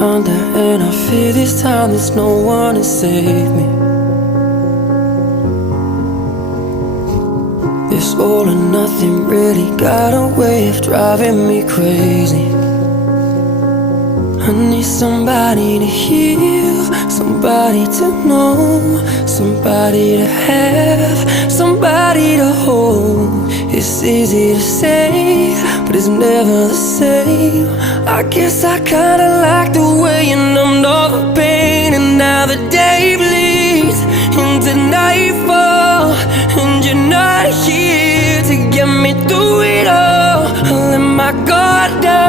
under, and I fear this time there's no one to save me. This all or nothing really got a way of driving me crazy. I need somebody to heal, somebody to know, somebody to have, somebody to hold. It's easy to say, but it's never the same. I guess I kinda like the way you numbed all the pain, and now the day bleeds into nightfall, and you're not here to get me through it all. I let my guard down.